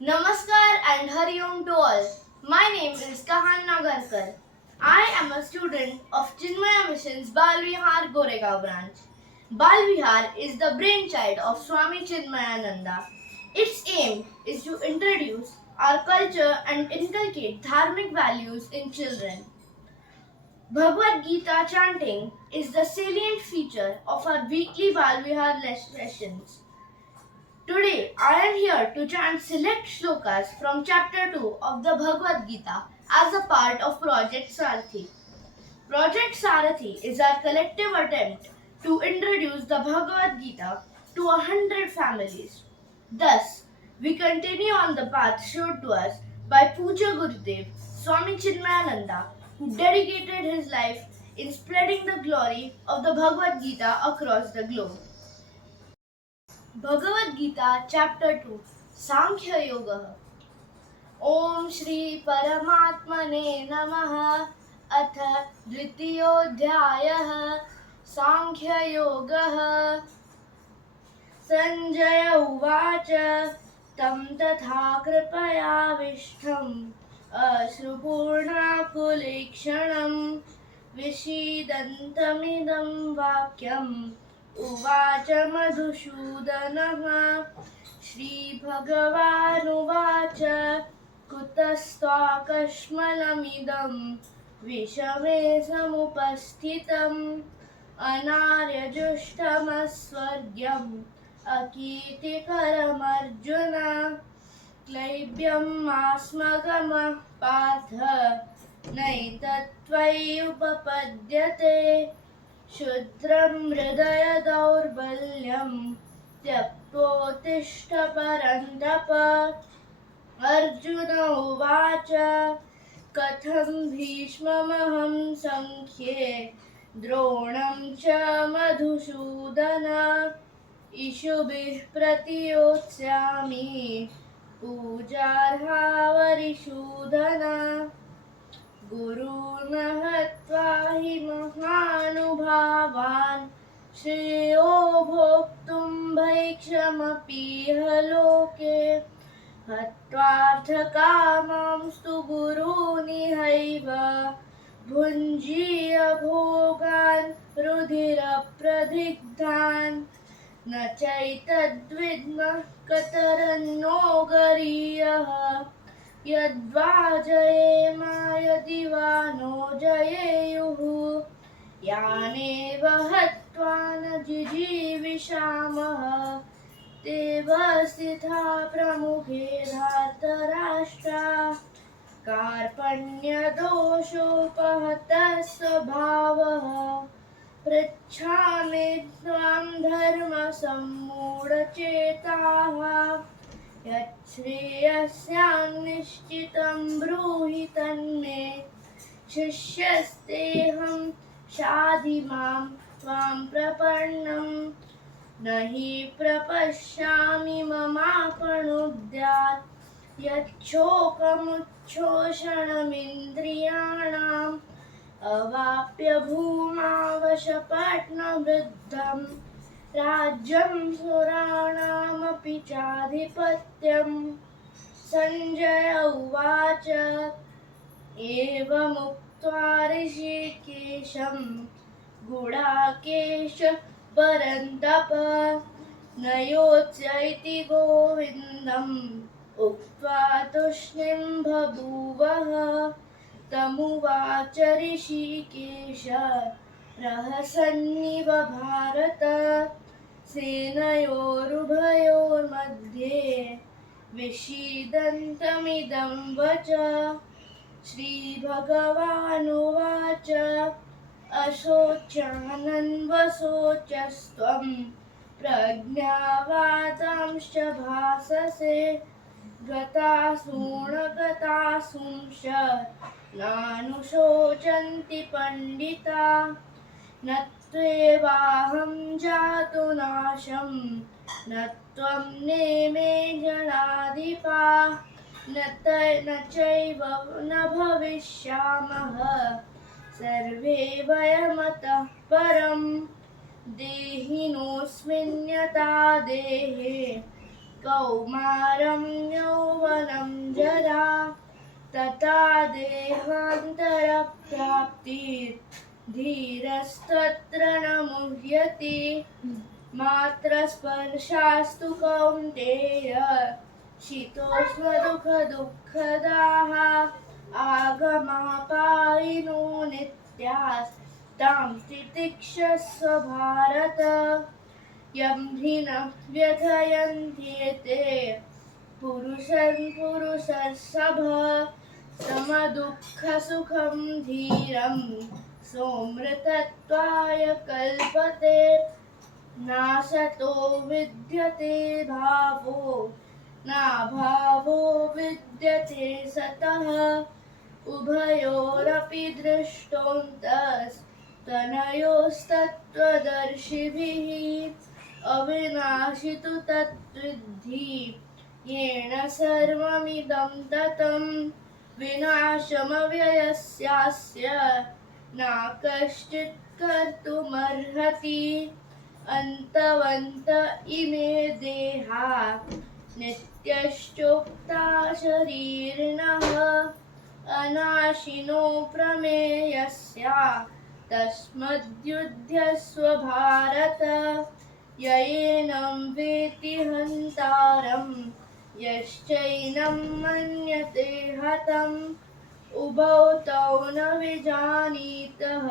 Namaskar and Hari Om to all. My name is Kahaan Nagarkar. I am a student of Chinmaya Mission's Bal Vihar Goregaon branch. Bal Vihar is the brainchild of Swami Chinmayananda. Its aim is to introduce our culture and inculcate dharmic values in children. Bhagavad Gita chanting is the salient feature of our weekly Bal Vihar sessions. Today, I am here to chant select shlokas from chapter 2 of the Bhagavad Gita as a part of Project Saarathi. Project Saarathi is our collective attempt to introduce the Bhagavad Gita to 100 families. Thus, we continue on the path showed to us by Puja Gurudev, Swami Chinmayananda, who dedicated his life in spreading the glory of the Bhagavad Gita across the globe. Bhagavad Gita Chapter 2 Sankhya Yoga Om Shri Paramatmane Namaha अथ द्वितीयोऽध्यायः साङ्ख्ययोगः सञ्जय उवाच तं तथा कृपयाविष्ठम् अश्रुपूर्णाकुलेक्षणं विषीदन्तमिदं वाक्यम् उवाच मधुसूदनः श्रीभगवानुवाच कुतस्त्वाकश्मलमिदं विषमे समुपस्थितम् अनार्यजुष्टमस्वर्ग्यम् अकीर्तिकरमर्जुन क्लैब्यं मास्मगमः पार्थ नैतत्त्वय्युपपद्यते क्षुद्रं हृदय दौर्बल्यं त्यक्तोत्तिष्ठ परन्तप अर्जुन उवाच कथं भीष्ममहं सङ्ख्ये द्रोणं च मधुसूदन इषुभिः प्रतियोत्स्यामि पूजार्हावरिसूदन गुरून् हत्वा हि महानुभावान् श्रेयो भोक्तुं भैक्षमपीह लोके हत्वार्थकामांस्तु गुरूनिहैव भुञ्जीय भोगान् रुधिरप्रदिग्धान् न चैतद्विद्मः कतरन्नो गरीयः यद्वा जयेम यदि वा नो जयेयुः यानेव हत्वा न जिजीविषामः तेव स्थिता प्रमुखे धार्तराष्ट्रा कार्पण्यदोषोपहतः स्वभावः पृच्छामि त्वां धर्मसम्मूढचेताः यच्छ्रेयस्यान्निश्चितं ब्रूहि तन्मे शिष्यस्तेऽहं शाधि मां त्वां प्रपन्नम् न हि प्रपश्यामि ममापणुद्यात् यच्छोकमुच्छोषणमिन्द्रियाणाम् अवाप्य भूमावशपट्नवृद्धं राज्यं सुराणामपि चाधिपत्यम् सञ्जय उवाच एवमुक्त्वा ऋषिकेशं गुडाकेश परन्तप न योत्स्य इति गोविन्दम् उक्त्वा तूष्णीं बभूवः तमुवाच ऋषिकेश रहसन्निव भारत सेनयोरुभयोर्मध्ये विषीदन्तमिदं वच श्रीभगवानुवाच अशोच्यानन्वशोचस्त्वं प्रज्ञावादांश्च भाससे गतासूनगतासूंश्च नानुशोचन्ति पण्डिता न त्वेवाहं जातु नाशं न त्वं नेमे जनाधिपा न चैव न भविष्यामः सर्वे वयमतः परम् देहिनोऽस्मिन् यथा देहे कौमारं यौवनं तथा देहान्तरप्राप्तिर्धीरस्तत्र न मुह्यति मात्रस्पर्शास्तु कौन्तेय शीतोष्णदुःखदुःखदाः आगमापायिनो नित्यास् तां तितिक्षस्व भारत यं हि न व्यथयन्त्येते पुरुषर्षभ समदुःखसुखं धीरं सोमृतत्वाय कल्पते नासतो विद्यते भावो नाभावो विद्यते सतः उभयोरपि दृष्टोऽन्तस्तनयोस्तत्त्वदर्शिभिः अविनाशि तु तद्विद्धि येन सर्वमिदं ततं विनाशमव्ययस्यास्य न कश्चित् कर्तुमर्हति अन्तवन्त इमे देहा नित्यश्चोक्ता शरीरिणः अनाशिनो प्रमेयस्या तस्मद्युध्यस्व भारत ययेनं वेति हन्तारं यश्चैनं मन्यते हतम् उभौ तौ न विजानीतः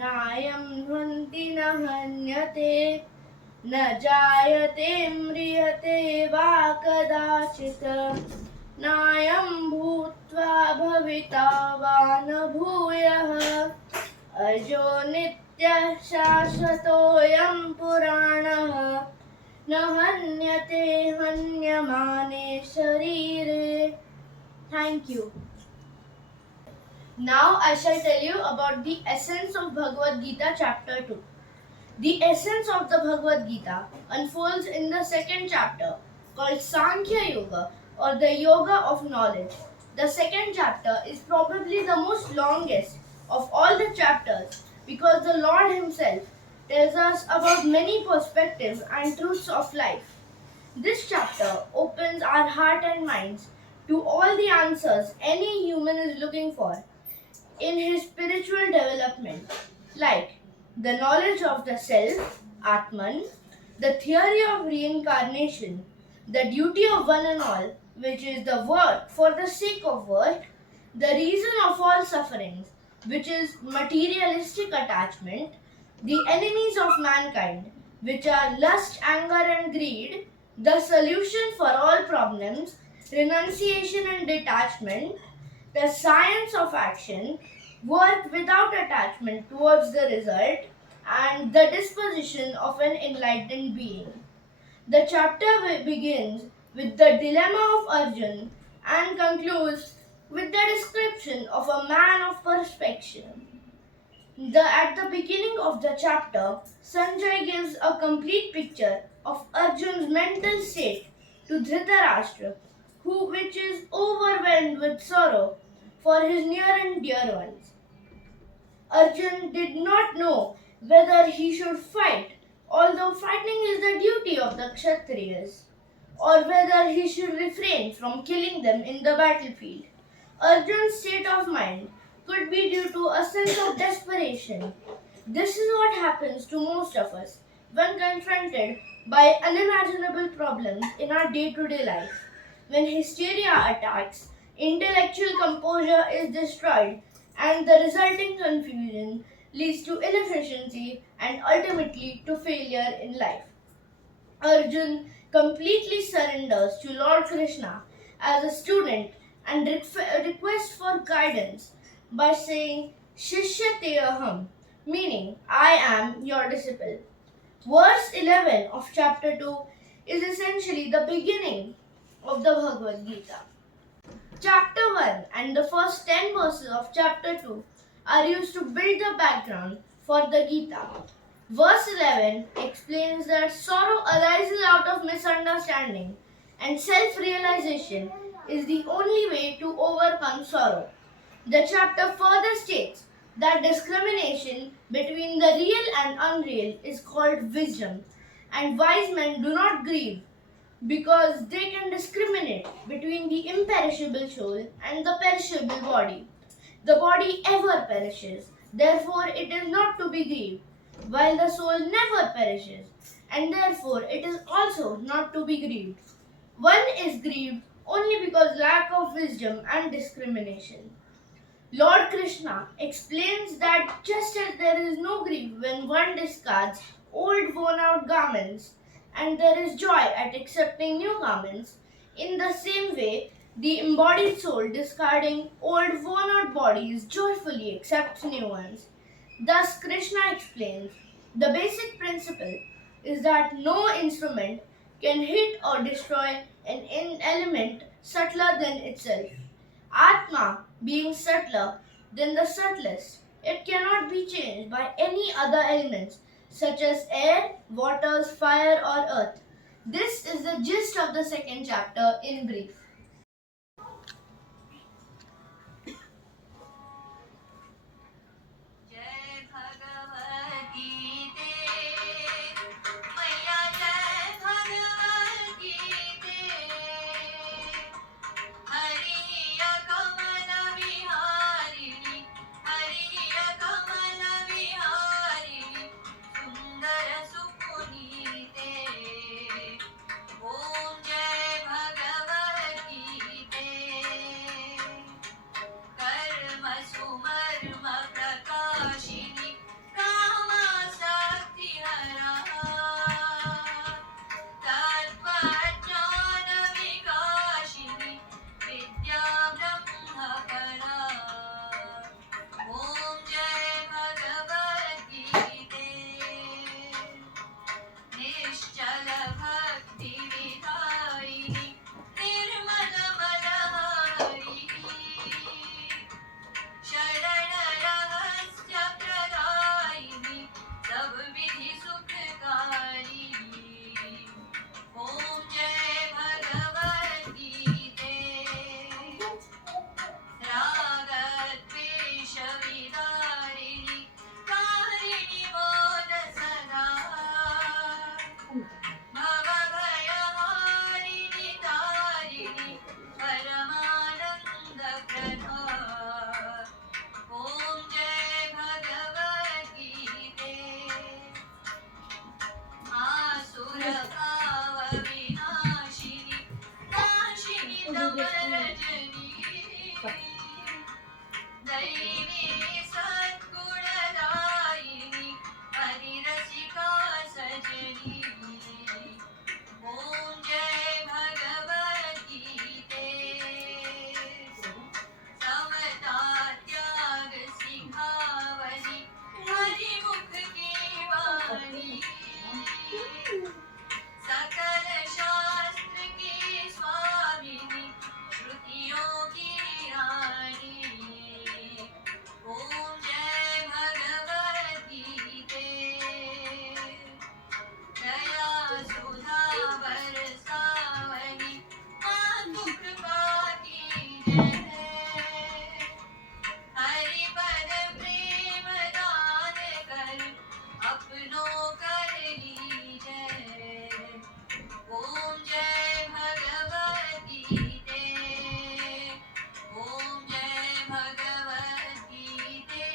नायं हन्ति न हन्यते न जायते म्रियते वा कदाचित् नायं भूत्वा भविता वा न भूयः अजो नित्यः शाश्वतोऽयं पुराणः न हन्यते हन्यमाने शरीरे. Thank you. Now I shall tell you about the essence of Bhagavad Gita chapter 2. The essence of the Bhagavad Gita unfolds in the second chapter called Sankhya Yoga or the Yoga of Knowledge. The second chapter is probably the most longest of all the chapters because the Lord Himself tells us about many perspectives and truths of life. This chapter opens our heart and minds to all the answers any human is looking for in his spiritual development, like the knowledge of the self, Atman, the theory of reincarnation, the duty of one and all, which is the work for the sake of work, the reason of all sufferings, which is materialistic attachment, the enemies of mankind, which are lust, anger, and greed, the solution for all problems, renunciation and detachment, the science of action, work without attachment towards the result, and the disposition of an enlightened being. The chapter begins with the dilemma of Arjun and concludes with the description of a man of perspection. At the beginning of the chapter, Sanjay gives a complete picture of Arjun's mental state to Dhritarashtra, which is overwhelmed with sorrow for his near and dear ones. Arjun did not know whether he should fight, although fighting is the duty of the Kshatriyas, or whether he should refrain from killing them in the battlefield. Arjun's state of mind could be due to a sense of desperation. This is what happens to most of us when confronted by unimaginable problems in our day-to-day life. When hysteria attacks, intellectual composure is destroyed, and the resulting confusion leads to inefficiency and ultimately to failure in life. Arjun completely surrenders to Lord Krishna as a student and requests for guidance by saying Shishyate Aham, meaning I am your disciple. Verse 11 of chapter 2 is essentially the beginning of the Bhagavad Gita. Chapter 1 and the first 10 verses of chapter 2 are used to build the background for the Gita. Verse 11 explains that sorrow arises out of misunderstanding and self-realization is the only way to overcome sorrow. The chapter further states that discrimination between the real and unreal is called wisdom, and wise men do not grieve because they can discriminate between the imperishable soul and the perishable body. The body ever perishes, therefore it is not to be grieved, while the soul never perishes, and therefore it is also not to be grieved. One is grieved only because lack of wisdom and discrimination. Lord Krishna explains that just as there is no grief when one discards old worn out garments and there is joy at accepting new garments, in the same way the embodied soul discarding old worn out bodies joyfully accepts new ones. Thus Krishna explains the basic principle is that no instrument can hit or destroy an element subtler than itself. Atma being subtler than the subtlest, it cannot be changed by any other elements such as air, waters, fire, or earth. This is the gist of the second chapter in brief. जय भगवत गीते मैया जय भगवत गीते हरिय कमल विहारिणि हरिय कमल विहारिणि सुंदर सुपुनीते ओम जय भगवत गीते कर्म सुमर्म प्रकाशिनी कामासक्ति हरा तत्त्वज्ञान विकाशिनी विद्या ब्रह्म परा ओम जय भगवत गीते निश्चल भक्ति विधायिनी निर्मल मनहारी शरण रहस्य प्रदायिनी सब विधि सुखकारी ओम जय भगवत गीते राग द्वेष विदारिणी कारिणी मोद सदा भवभयहारिणि तारिणि परमानन्द प्रदा ॐ जय भगवत गीते आसुरभाव विनाशिनि नाशिनि तमरजनी दैवी सद्गुणदायिनि हरिरसिका सजनी ॐ जय भगवत गीते समता त्याग सिखावनी हरिमुख की वाणी सकल शास्त्र की स्वामिनी श्रुतियों की रानी ओम जय भगवत गीते दया सुधा बरसावनी मातु कृपा कीजय हरि पद प्रेम दान कर अपनों कर लीजय ओम जय भगवत गीते ओम जय भगवत गीते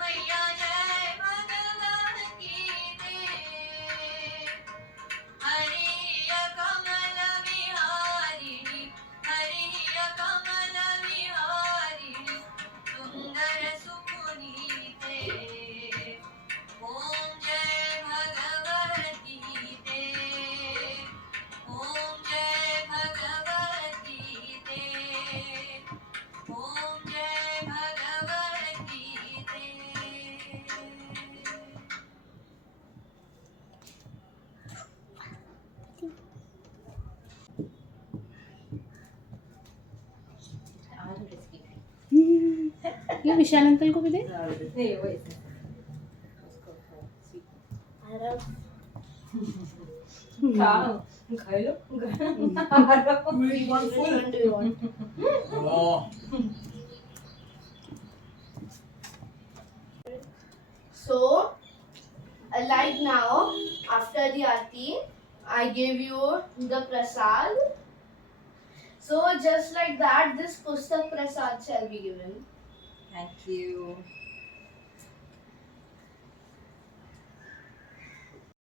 मैया जय भगवत गीते हरिय कमल विहारिणि हरिय कमल विहारिणि सुंदर सुपुनीते ओम जय भगवत गीते ओम जय भगवत गीते ओम जय भगवत गीते ये विशाल अंकल को भी दे। So, like now, after the Aarti, I gave you the prasad. So just like that, this pustak prasad shall be given. Thank you.